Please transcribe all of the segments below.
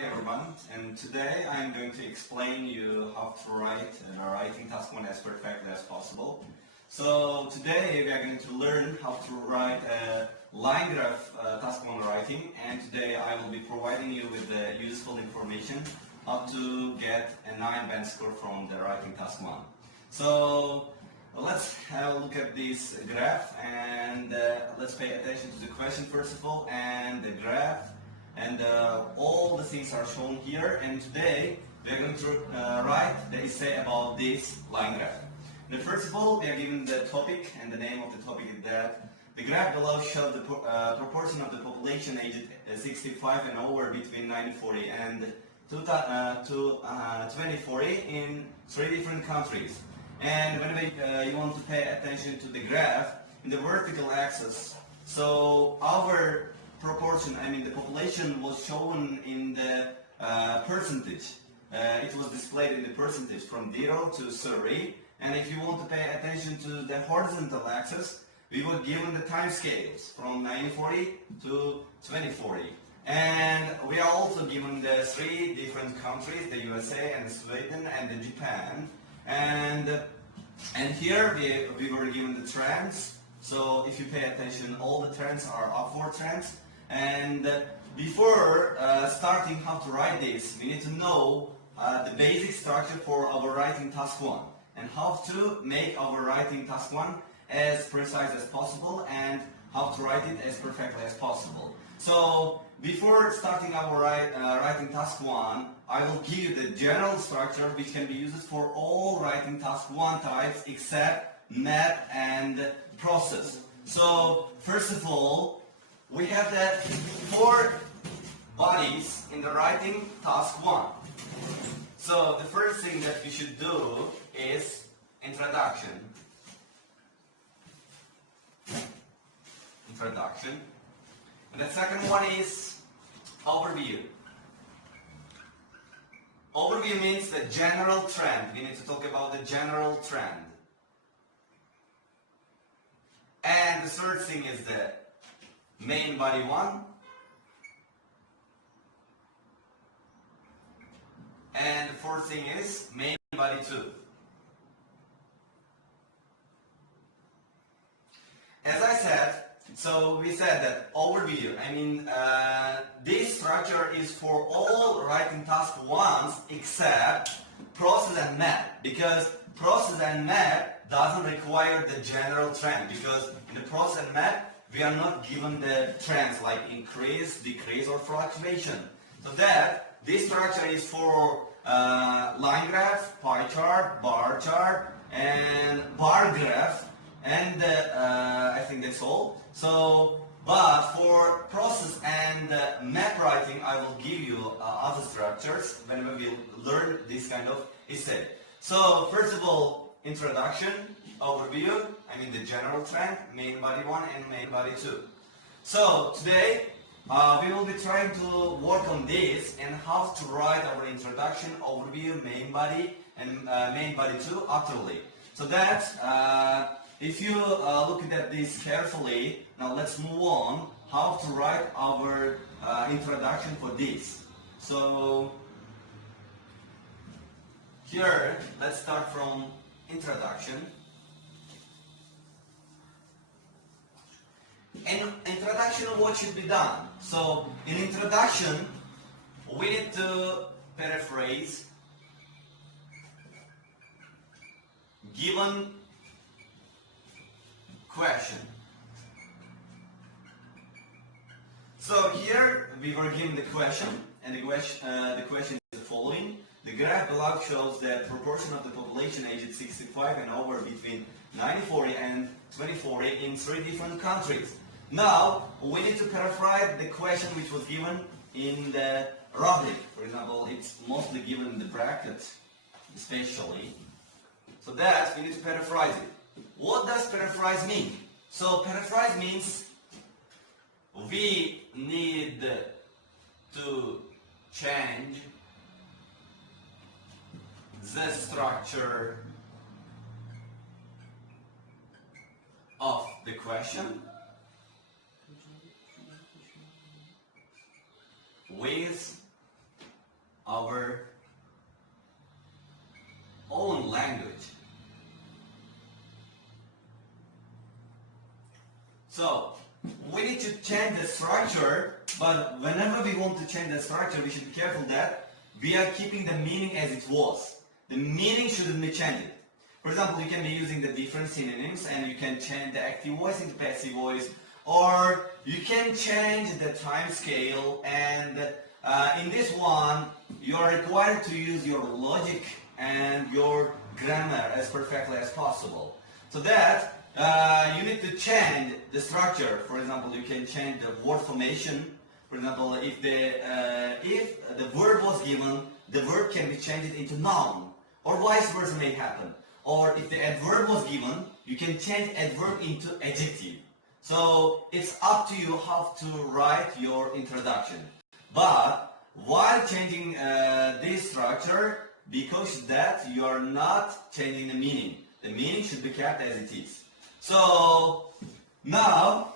Hi everyone, and today I'm going to explain you how to write the writing task 1 as perfectly as possible. So today we are going to learn how to write a line graph task 1 writing, and today I will be providing you with the useful information how to get a 9 band score from the writing task 1. So let's have a look at this graph, and let's pay attention to the question first of all and the graph. And all the things are shown here, and today we are going to write the essay about this line graph. Now, first of all, we are given the topic, and the name of the topic is that the graph below shows the proportion of the population aged 65 and over between 1940 and 2040 in 3 different countries. And whenever you want to pay attention to the graph, in the vertical axis, so our proportion, the population was shown in the percentage. It was displayed in the percentage from 0 to 30. And if you want to pay attention to the horizontal axis, we were given the time scales from 1940 to 2040. And we are also given the 3 different countries, the USA and Sweden and the Japan. And here we were given the trends. So if you pay attention, all the trends are upward trends. And before starting how to write this, we need to know the basic structure for our writing task 1 and how to make our writing task 1 as precise as possible and how to write it as perfectly as possible. So before starting our writing task 1, I will give you the general structure which can be used for all writing task 1 types except map and process. So first of all, we have the 4 bodies in the writing task 1. So the first thing that we should do is introduction. And the second one is overview. Overview means the general trend. We need to talk about the general trend. And the third thing is the main body 1 and the fourth thing is main body 2. As I said, so we said that overview, this structure is for all writing task 1s except process and map, because process and map doesn't require the general trend, because in the process and map we are not given the trends like increase, decrease, or fluctuation. So that this structure is for line graph, pie chart, bar chart, and bar graph, and I think that's all. So, but for process and map writing, I will give you other structures whenever we learn this kind of essay. So, first of all, introduction, overview, the general trend, main body 1 and main body 2. So today we will be trying to work on this and how to write our introduction, overview, main body and main body 2 utterly. So that if you look at this carefully, now let's move on how to write our introduction for this. So here let's start from introduction. In introduction, what should be done? So in introduction, we need to paraphrase given question. So here we were given the question, and the question is the following. The graph below shows the proportion of the population aged 65 and over between 1940 and 2040 in 3 different countries. Now, we need to paraphrase the question which was given in the rubric. For example, it's mostly given in the bracket, especially. So that, we need to paraphrase it. What does paraphrase mean? So, paraphrase means we need to change the structure of the question with our own language. So we need to change the structure, but whenever we want to change the structure, we should be careful that we are keeping the meaning as it was. The meaning shouldn't be changed. For example, you can be using the different synonyms and you can change the active voice into passive voice, or you can change the time scale, and in this one you are required to use your logic and your grammar as perfectly as possible. So that you need to change the structure. For example, you can change the word formation. For example, if the verb was given, the verb can be changed into noun, or vice versa may happen. Or if the adverb was given, you can change adverb into adjective. So it's up to you how to write your introduction. But while changing this structure, be cautious that you are not changing the meaning. The meaning should be kept as it is. So now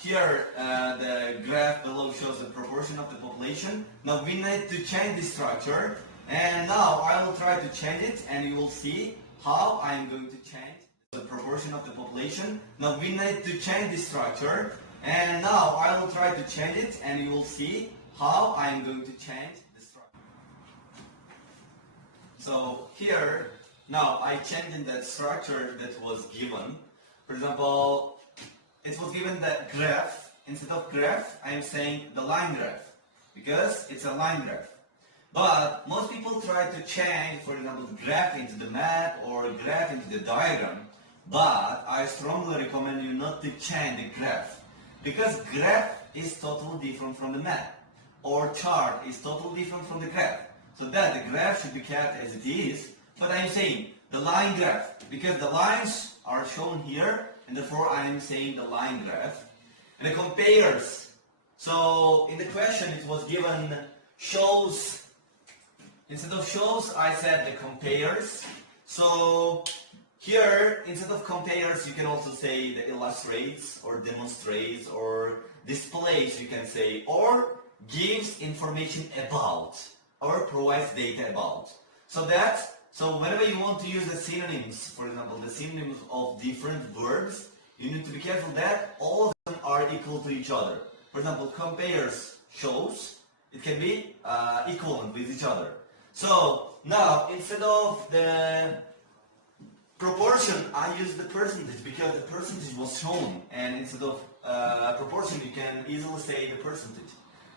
here the graph below shows the proportion of the population. Now we need to change this structure, and now I will try to change it, and you will see how I am going to change the proportion of the population. Now we need to change this structure, and now I will try to change it, and you will see how I am going to change the structure. So here, now I changed in that structure that was given. For example, it was given the graph. Instead of graph, I am saying the line graph, because it's a line graph. But most people try to change, for example, graph into the map or graph into the diagram. But I strongly recommend you not to change the graph, because graph is totally different from the map, or chart is totally different from the graph. So that the graph should be kept as it is. But I'm saying the line graph, because the lines are shown here, and therefore I am saying the line graph. And the compares. So in the question it was given shows. Instead of shows, I said the compares. So here, instead of compares, you can also say the illustrates or demonstrates or displays, you can say, or gives information about or provides data about. So whenever you want to use the synonyms, for example, the synonyms of different verbs, you need to be careful that all of them are equal to each other. For example, compares shows, it can be equivalent with each other. So now, instead of the proportion, I use the percentage, because the percentage was shown, and instead of proportion, you can easily say the percentage.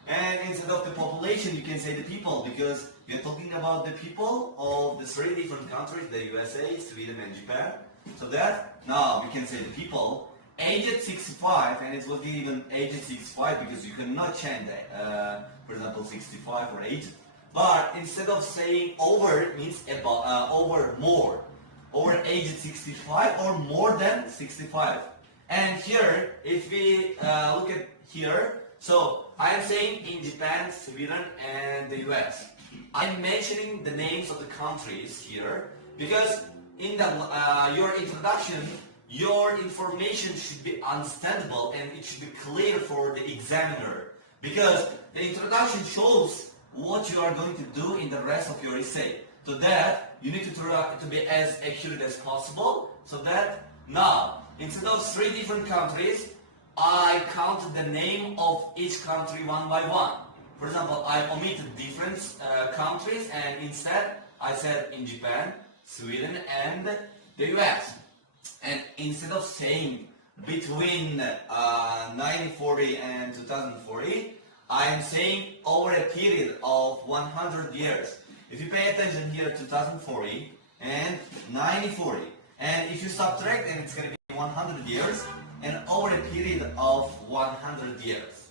And instead of the population, you can say the people, because we are talking about the people of the 3 different countries, the USA, Sweden, and Japan. So that now we can say the people aged 65, and it was given aged 65 because you cannot change that. For example, 65 or aged. But instead of saying over, it means about, over more. Over aged 65 or more than 65. And here, if we look at here, so I am saying in Japan, Sweden, and the US. I'm mentioning the names of the countries here because in the, your introduction, your information should be understandable and it should be clear for the examiner, because the introduction shows what you are going to do in the rest of your essay. So that you need to try to be as accurate as possible, so that now, instead of 3 different countries, I counted the name of each country one by one. For example, I omitted different countries, and instead I said in Japan, Sweden, and the US. And instead of saying between 1940 and 2040, I am saying over a period of 100 years. If you pay attention here, 2040 and 1940, and if you subtract, then it's going to be 100 years, and over a period of 100 years.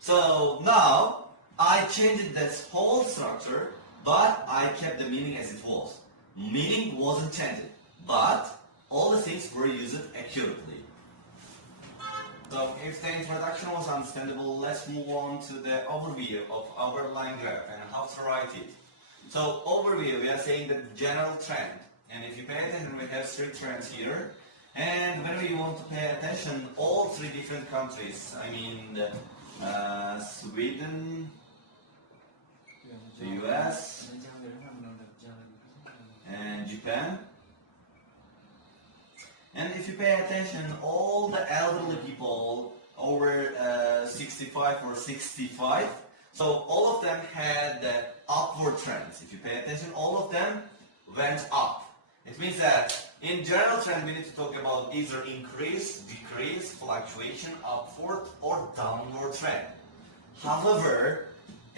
So now I changed this whole structure, but I kept the meaning as it was. Meaning wasn't changed, but all the things were used accurately. So if the introduction was understandable, let's move on to the overview of our line graph and how to write it. So overview, we are saying the general trend, and if you pay attention, we have 3 trends here. And whenever you want to pay attention, all 3 different countries, I mean Sweden, pay attention, all the elderly people over 65 or 65, so all of them had the upward trends. If you pay attention, all of them went up. It means that in general trend we need to talk about either increase, decrease, fluctuation, upward or downward trend. However,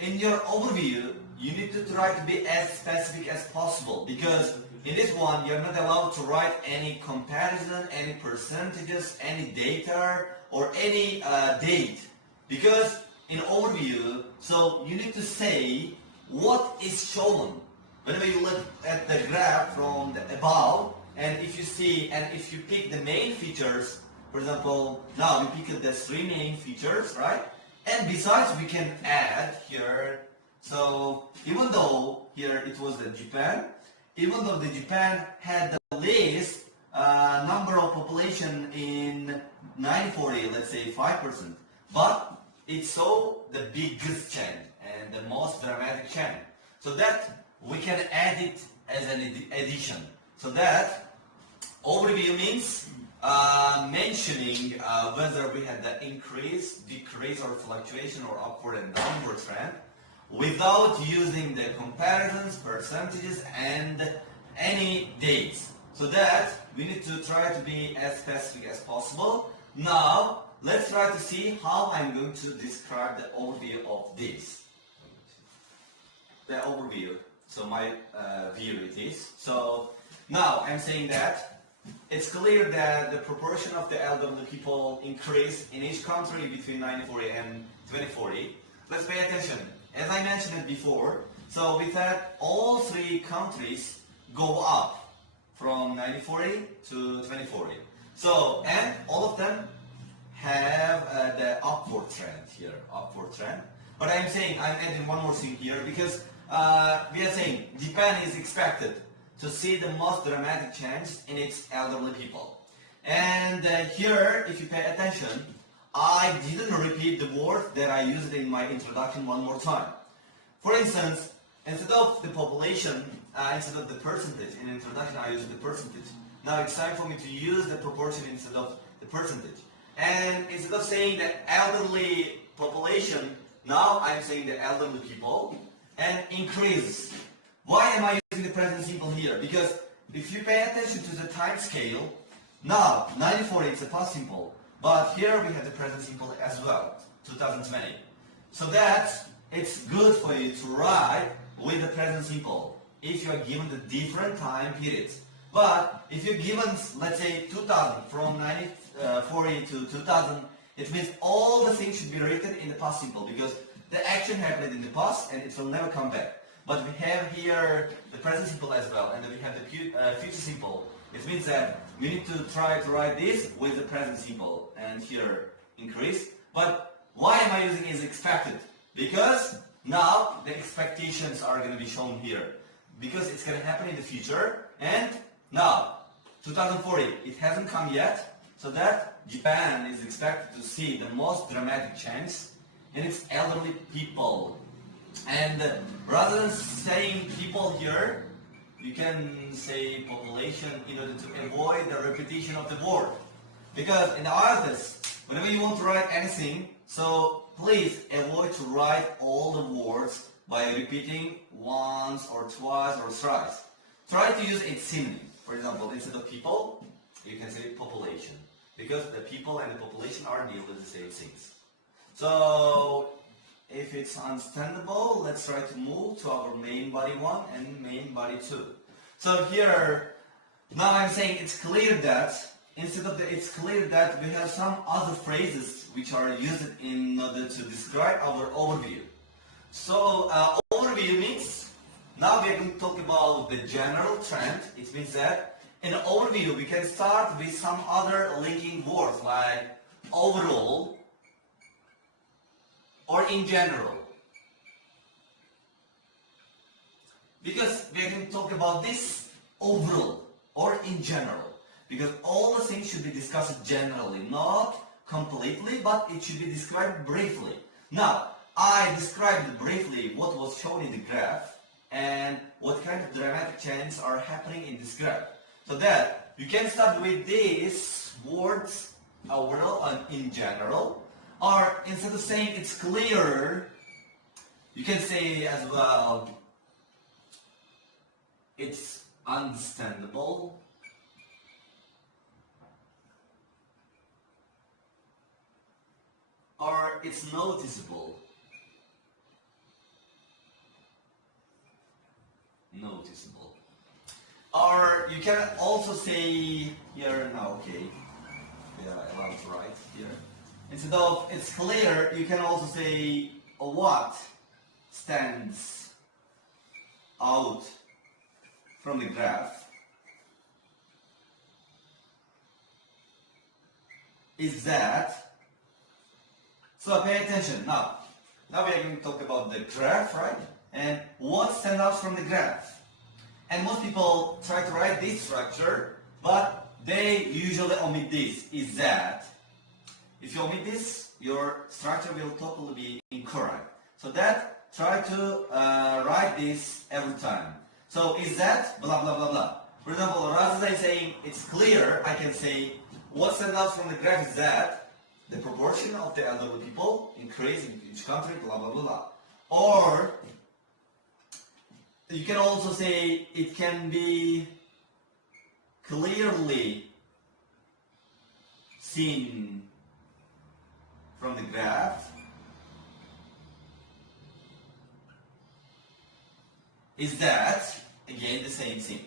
in your overview, you need to try to be as specific as possible, because in this one you're not allowed to write any comparison, any percentages, any data or any date, because in overview, so you need to say what is shown. Whenever you look at the graph from the above, and if you see, and if you pick the main features, for example, now we pick the 3 main features, right? And besides, we can add here, so even though here it was the Japan, even though the Japan had the least number of population in 1940, let's say 5%, but it saw the biggest change and the most dramatic change. So that we can add it as an addition. So that overview means mentioning whether we had the increase, decrease or fluctuation or upward and downward trend without using the comparisons, percentages and any dates. So that we need to try to be as specific as possible. Now let's try to see how I'm going to describe the overview of this. The overview. So my view it is. So now I'm saying that it's clear that the proportion of the elderly people increased in each country between 1940 and 2040. Let's pay attention. As I mentioned it before, so we had all 3 countries go up from 1940 to 2040. So, and all of them have the upward trend here, upward trend. But I'm saying, I'm adding one more thing here, because we are saying Japan is expected to see the most dramatic change in its elderly people. And here, if you pay attention, I didn't repeat the word that I used in my introduction one more time. For instance, instead of the population, instead of the percentage, in introduction I used the percentage. Now it's time for me to use the proportion instead of the percentage. And instead of saying the elderly population, now I'm saying the elderly people and increase. Why am I using the present simple here? Because if you pay attention to the time scale, now 1940 it's a past simple, but here we have the present simple as well, 2020. So that it's good for you to write with the present simple if you are given the different time periods. But if you're given, let's say 2000, from 1940 to 2000, it means all the things should be written in the past simple, because the action happened in the past and it will never come back. But we have here the present simple as well, and then we have the future simple. It means that we need to try to write this with the present simple, and here increase. But why am I using is expected? Because now the expectations are going to be shown here, because it's going to happen in the future. And now 2040, it hasn't come yet, so that Japan is expected to see the most dramatic change in its elderly people. And rather than saying people here, you can say population in order to avoid the repetition of the word. Because in the IELTS, whenever you want to write anything, so please avoid to write all the words by repeating once or twice or thrice. Try to use its synonym. For example, instead of people, you can say population, because the people and the population are deal with the same things. So if it's understandable, let's try to move to our main body 1 and main body 2. So here, now I'm saying it's clear that, instead of the it's clear that, we have some other phrases which are used in order to describe our overview. So overview means, now we are going to talk about the general trend. It means that in an overview we can start with some other linking words like overall or in general. Because we are going to talk about this overall or in general. Because all the things should be discussed generally, not completely, but it should be described briefly. Now, I described briefly what was shown in the graph and what kind of dramatic changes are happening in this graph. So that you can start with these words overall and in general, or instead of saying it's clear, you can say as well it's understandable, or it's noticeable. Noticeable. Or you can also say here, no, okay, yeah, allowed to write here. Instead of it's clear, you can also say what stands out from the graph is that. So pay attention. Now we are going to talk about the graph, right? And what stands out from the graph. And most people try to write this structure, but they usually omit this, is that. If you omit this, your structure will totally be incorrect. So that, try to write this every time. So is that, blah, blah, blah, blah. For example, rather than saying it's clear, I can say what stands out from the graph is that the proportion of the elderly people increase in each country, blah, blah, blah, blah. Or you can also say it can be clearly seen from the graph is that, again, the same thing.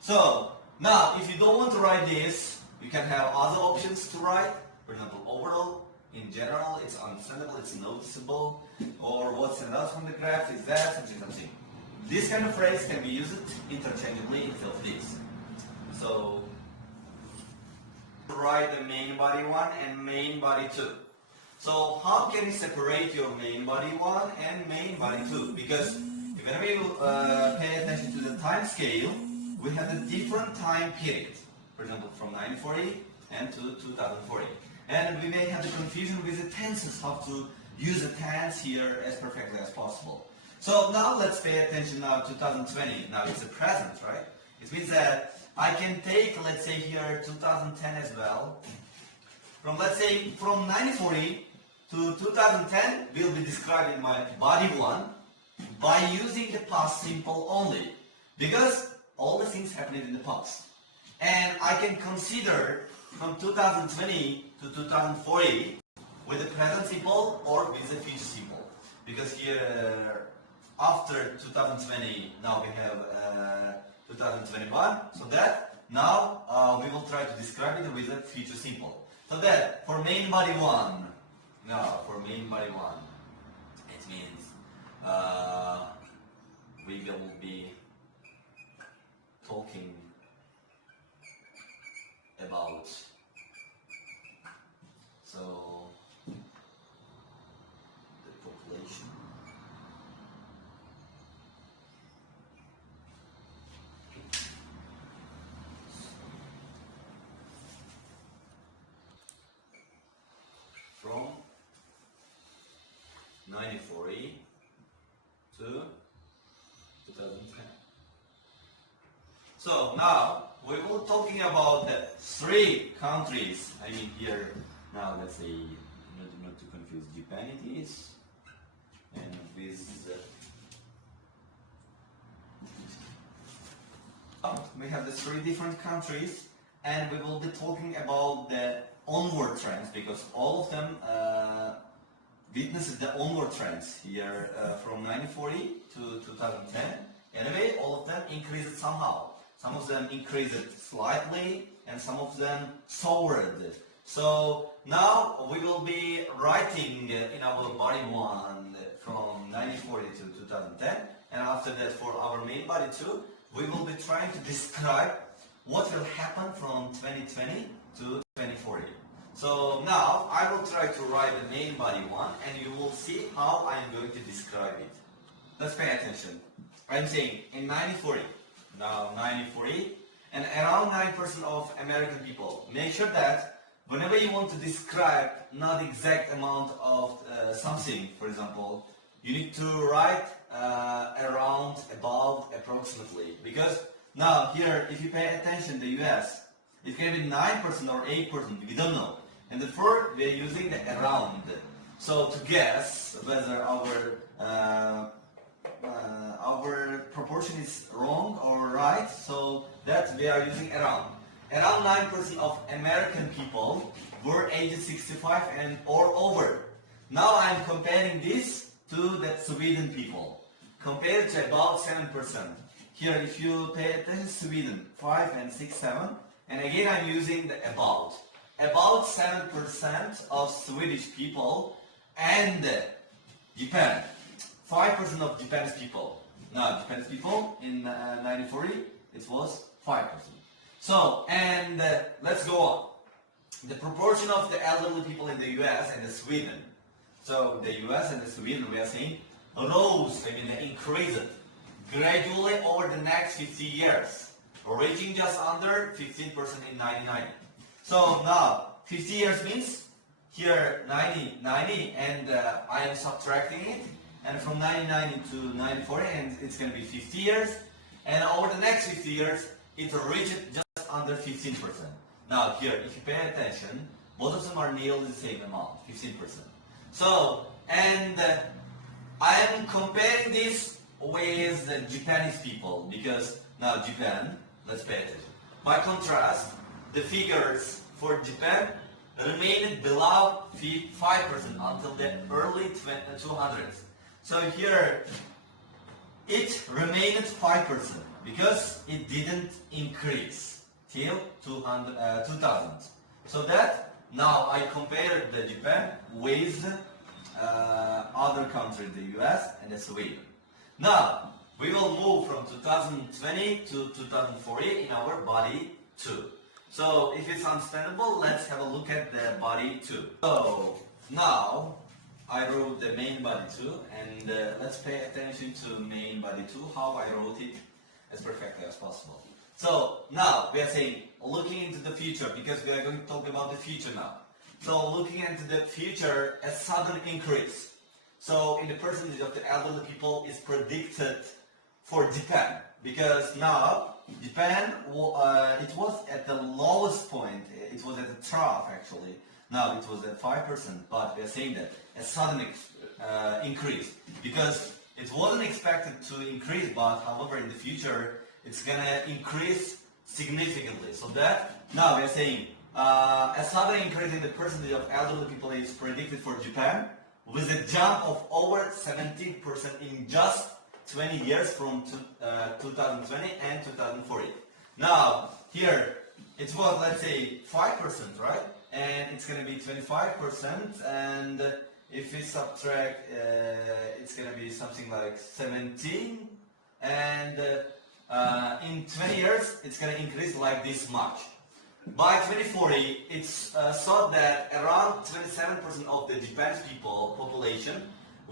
So now if you don't want to write this, you can have other options to write. For example, overall, in general, it's understandable, it's noticeable, or what stands out from the graph is that, something. This kind of phrase can be used interchangeably instead of this. So, write the main body 1 and main body 2. So, how can you separate your main body 1 and main body 2? Because whenever you pay attention to the time scale, we have a different time period. For example, from 1940 and to 2040. And we may have the confusion with the tenses, how to use the tense here as perfectly as possible. So now let's pay attention now to 2020. Now it's a present, right? It means that I can take, let's say here, 2010 as well. Let's say from 1940 to 2010 will be described in my body 1 by using the past simple only. Because all the things happened in the past. And I can consider from 2020 to 2040 with the present simple or with the future simple. Because here, after 2020, now we have 2021. So that now we will try to describe it with the future simple. So that for main body 1, now for main body 1, it means we will be talking about, so the population from 1940 to 2010. So now we will talking about the 3 countries. I mean here now let's say not to confuse Japan it is, and with we have the 3 different countries, and we will be talking about the onward trends because all of them witnesses the onward trends here from 1940 to 2010. Anyway, all of them increased somehow. Some of them increased slightly, and some of them soared. So now we will be writing in our body 1 from 1940 to 2010, and after that for our main body 2, we will be trying to describe what will happen from 2020 to 2040. So now I will try to write the main body 1, and you will see how I am going to describe it. Let's pay attention. I'm saying in 1940. Now 1940, and around 9% of American people. Make sure that whenever you want to describe not exact amount of something, for example, you need to write around, about, approximately. Because now here, if you pay attention, the US, It can be 9% or 8%, we don't know. And therefore, we are using the around. So to guess whether our proportion is wrong or right, so that we are using around. Around 9% of American people were aged 65 and or over. Now I'm comparing this to the Sweden people, compared to about 7%. Here, if you pay attention, Sweden, 5 and 6, 7. And again, I'm using the about. About 7% of Swedish people and Japan. 5% of Japanese people. Now, Japanese people in 1940, it was 5%. So, and let's go on. The proportion of the elderly people in the US and the Sweden. So, the US and the Sweden, we are saying, rose, increased gradually over the next 50 years, reaching just under 15% in 1990. So now, 50 years means here 90, and I am subtracting it, and from 1990 to 1940, and it's going to be 50 years, and over the next 50 years, it will reach just under 15%. Now here, if you pay attention, both of them are nearly the same amount, 15%. So, and I am comparing this with the Japanese people, because now Japan, let's pay attention. By contrast, the figures for Japan remained below 5% until the early 200s. So here, it remained 5% because it didn't increase till 2000. So that now I compared the Japan with other countries, the US and the Sweden. Now, we will move from 2020 to 2040 in our body 2. So, if it's understandable, let's have a look at the body 2. So, now, I wrote the main body 2, and let's pay attention to main body 2, how I wrote it as perfectly as possible. So, now, we are saying, looking into the future, because we are going to talk about the future now. So, looking into the future, a sudden increase. So, in the percentage of the elderly people is predicted for Japan, because now Japan, it was at the lowest point, it was at the trough actually. Now it was at 5%, but we are saying that a sudden increase, because it wasn't expected to increase, but however in the future it's gonna increase significantly. So that now we are saying a sudden increase in the percentage of elderly people is predicted for Japan, with a jump of over 17% in just 20 years from 2020 and 2040. Now, here, it was, let's say, 5%, right? And it's going to be 25%, and if we subtract, it's going to be something like 17, and in 20 years, it's going to increase like this much. By 2040, it's thought that around 27% of the Japanese population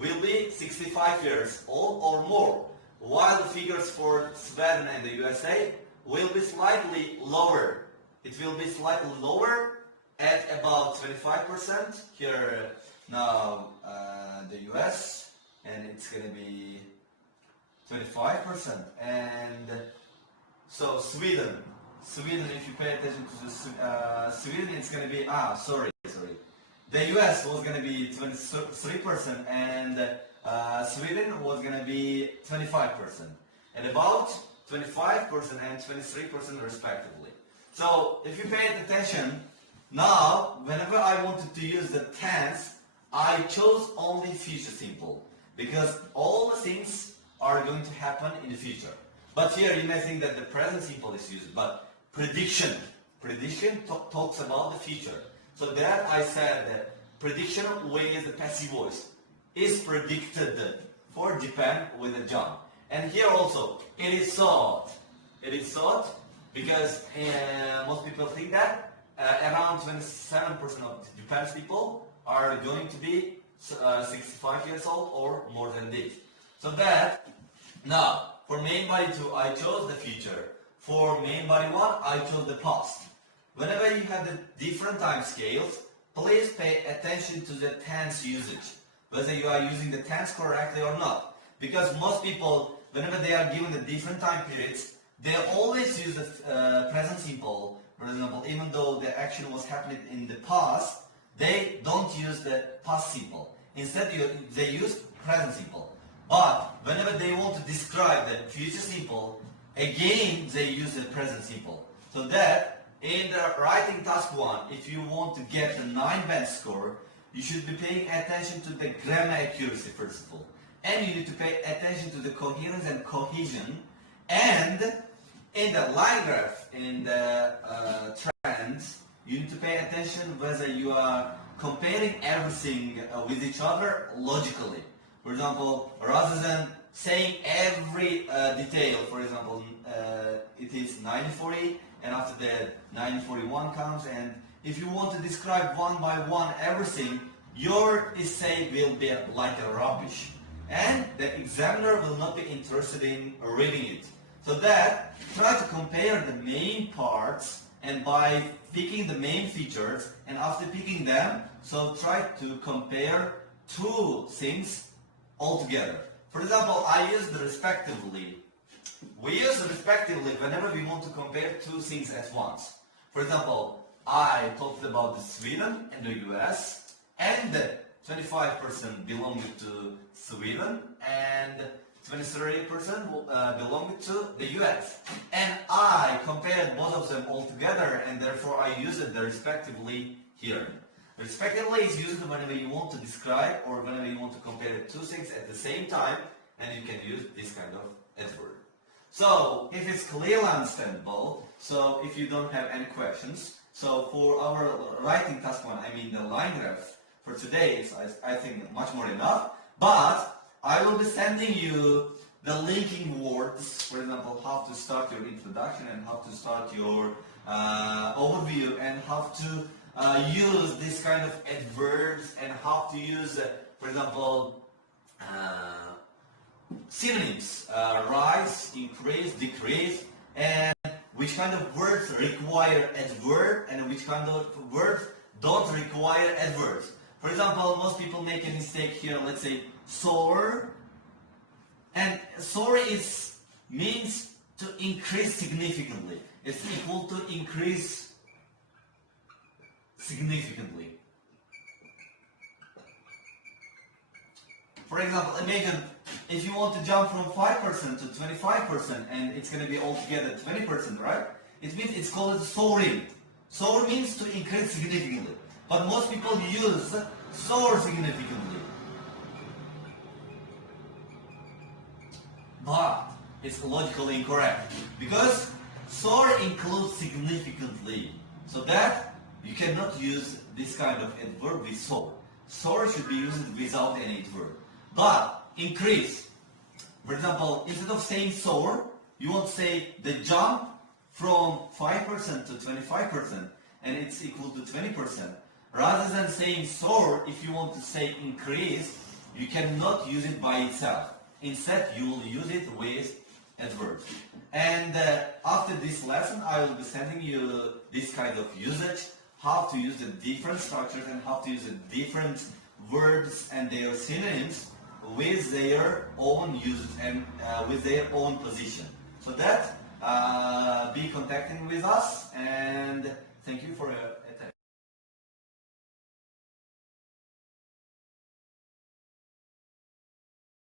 will be 65 years old or more, while the figures for Sweden and the USA will be slightly lower. It will be slightly lower at about 25%. Here now the US, and it's going to be 25%. And so Sweden, if you pay attention to the Sweden, it's going to be, sorry. The US was going to be 23% and Sweden was going to be 25%. And about 25% and 23% respectively. So if you pay attention, now whenever I wanted to use the tense, I chose only future simple, because all the things are going to happen in the future. But here you may think that the present simple is used, but prediction talks about the future. So that I said that prediction with the passive voice is predicted for Japan with a jump. And here also, it is thought. It is thought because most people think that around 27% of Japan's people are going to be 65 years old or more than this. So that, now, for main body 2, I chose the future. For main body 1, I chose the past. Whenever you have the different time scales, please pay attention to the tense usage, whether you are using the tense correctly or not. Because most people, whenever they are given the different time periods, they always use the present simple For example, even though the action was happening in the past, they don't use the past simple. Instead, they use present simple. But whenever they want to describe the future simple, again they use the present simple. So that in the writing task 1, if you want to get the 9-band score, you should be paying attention to the grammar accuracy first of all. And you need to pay attention to the coherence and cohesion. And in the line graph, in the trends, you need to pay attention whether you are comparing everything with each other logically. For example, rather than saying every detail, for example, it is 1940, and after that 1941 comes, and if you want to describe one by one everything, your essay will be like a rubbish, and the examiner will not be interested in reading it. So that, try to compare the main parts, and by picking the main features, and after picking them, so try to compare two things altogether. For example, I use the respectively. We use respectively whenever we want to compare two things at once. For example, I talked about Sweden and the US, and 25% belonged to Sweden and 23% belonged to the US. And I compared both of them all together, and therefore I use it respectively here. Respectively is used whenever you want to describe or whenever you want to compare two things at the same time, and you can use this kind of adverb. So if it's clearly understandable, so if you don't have any questions, so for our writing task 1, I mean the line graph for today is I think much more enough, but I will be sending you the linking words, for example, how to start your introduction and how to start your overview and how to use this kind of adverbs and how to use, for example, synonyms, rise, increase, decrease, and which kind of words require adverb and which kind of words don't require adverbs. For example, most people make a mistake here, let's say soar, and soar means to increase significantly. It's equal to increase significantly. For example, imagine if you want to jump from 5% to 25% and it's going to be altogether 20%, right? It means it's called soaring. Soar means to increase significantly. But most people use soar significantly. But it's logically incorrect because soar includes significantly. So that you cannot use this kind of adverb with soar. Soar should be used without any adverb. But increase. For example, instead of saying soar, you want to say the jump from 5% to 25% and it's equal to 20%. Rather than saying soar, if you want to say increase, you cannot use it by itself. Instead, you will use it with adverbs. And after this lesson, I will be sending you this kind of usage, how to use the different structures and how to use the different verbs and their synonyms with their own usage and with their own position. So that, be contacting with us, and thank you for